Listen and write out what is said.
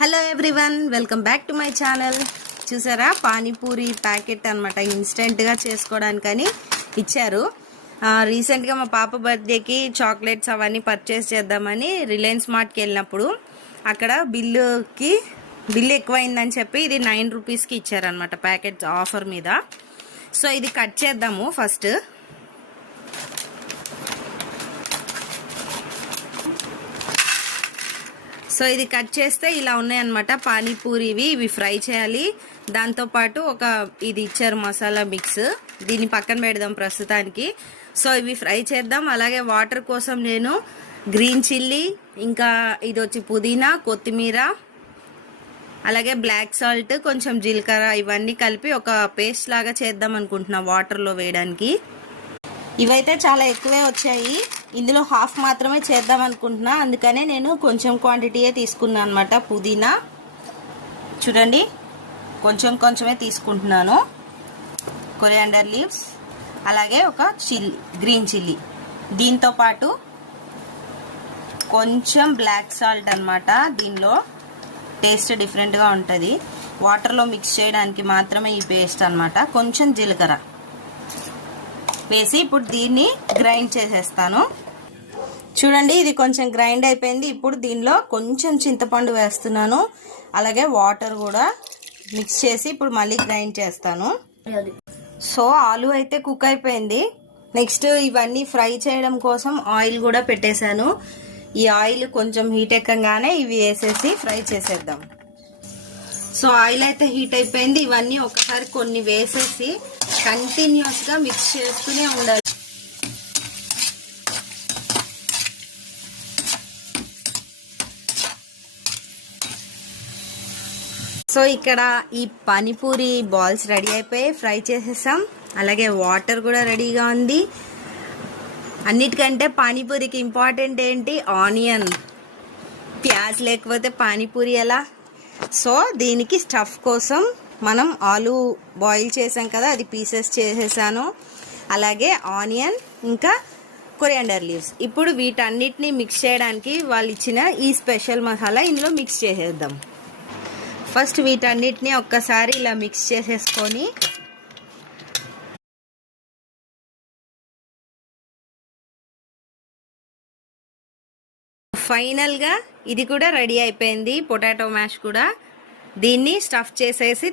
Hello everyone, welcome back to my channel. చూసారా, panipuri packet అనమాట. ఇన్స్టెంట్గా చేసుకోవడానికని ఇచ్చారు. రీసెంట్గా మా పాప బర్త్డేకి చాక్లెట్స్ అవన్నీ పర్చేస్ చేద్దామని రిలయన్స్ మార్ట్కి వెళ్ళినప్పుడు అక్కడ బిల్లు ఎక్కువైందని చెప్పి ఇది 9 రూపీస్కి ఇచ్చారనమాట ప్యాకెట్ ఆఫర్ మీద. సో ఇది కట్ చేద్దాము ఫస్ట్. సో ఇది కట్ చేస్తే ఇలా ఉన్నాయన్నమాట పానీపూరివి. ఇవి ఫ్రై చేయాలి. దాంతోపాటు ఇది ఇచ్చారు మసాలా మిక్స్, దీన్ని పక్కన పెడదాం ప్రస్తుతానికి. సో ఇవి ఫ్రై చేద్దాం. అలాగే వాటర్ కోసం నేను గ్రీన్ చిల్లీ, ఇంకా ఇది వచ్చి పుదీనా, కొత్తిమీర, అలాగే బ్లాక్ సాల్ట్, కొంచెం జీలకర్ర ఇవన్నీ కలిపి ఒక పేస్ట్ లాగా చేద్దాం అనుకుంటున్నా వాటర్లో వేయడానికి. ఇవైతే చాలా ఎక్కువే వచ్చాయి. ఇందులో హాఫ్ మాత్రమే చేద్దాం అనుకుంటున్నా, అందుకనే నేను కొంచెం క్వాంటిటీయే తీసుకున్నాను అనమాట. పుదీనా చూడండి, కొంచెమే తీసుకుంటున్నాను. కొరియాండర్ లీవ్స్, అలాగే ఒక గ్రీన్ చిల్లీ, దీంతో పాటు కొంచెం బ్లాక్ సాల్ట్ అనమాట. దీనిలో టేస్ట్ డిఫరెంట్గా ఉంటుంది. వాటర్లో మిక్స్ చేయడానికి మాత్రమే ఈ పేస్ట్ అనమాట. కొంచెం జీలకర్ర వేసి ఇప్పుడు దీన్ని గ్రైండ్ చేసేస్తాను. చూడండి, ఇది కొంచెం గ్రైండ్ అయిపోయింది. ఇప్పుడు దీనిలో కొంచెం చింతపండు వేస్తున్నాను, అలాగే వాటర్ కూడా మిక్స్ చేసి ఇప్పుడు మళ్ళీ గ్రైండ్ చేస్తాను. సో ఆలు అయితే కుక్ అయిపోయింది. నెక్స్ట్ ఇవన్నీ ఫ్రై చేయడం కోసం ఆయిల్ కూడా పెట్టేశాను. ఈ ఆయిల్ కొంచెం హీట్ ఎక్కగానే ఇవి వేసేసి ఫ్రై చేసేద్దాం. సో ఆయిల్ అయితే హీట్ అయిపోయింది. ఇవన్నీ ఒకసారి కొన్ని వేసేసి కంటిన్యూస్గా మిక్స్ చేస్తూనే ఉండాలి. సో ఇక్కడ ఈ పానీపూరి బాల్స్ రెడీ అయిపోయి ఫ్రై చేసేసాం. అలాగే వాటర్ కూడా రెడీగా ఉంది. అన్నిటికంటే పానీపూరికి ఇంపార్టెంట్ ఏంటి? ఆనియన్. ప్యాజ్ లేకపోతే పానీపూరి ఎలా? సో దీనికి స్టఫ్ కోసం మనం ఆలు బాయిల్ చేసాం కదా, అది పీసెస్ చేసేసాను. అలాగే ఆనియన్, ఇంకా కొరియాండర్ లీవ్స్. ఇప్పుడు వీటన్నిటిని మిక్స్ చేయడానికి వాళ్ళు ఇచ్చిన ఈ స్పెషల్ మసాలా ఇందులో మిక్స్ చేసేద్దాం. ఫస్ట్ వీటన్నిటిని ఒక్కసారి ఇలా మిక్స్ చేసేసుకొని ఫైనల్గా ఇది కూడా రెడీ అయిపోయింది. పొటాటో మ్యాష్ కూడా. దీన్ని స్టఫ్ చేసేసి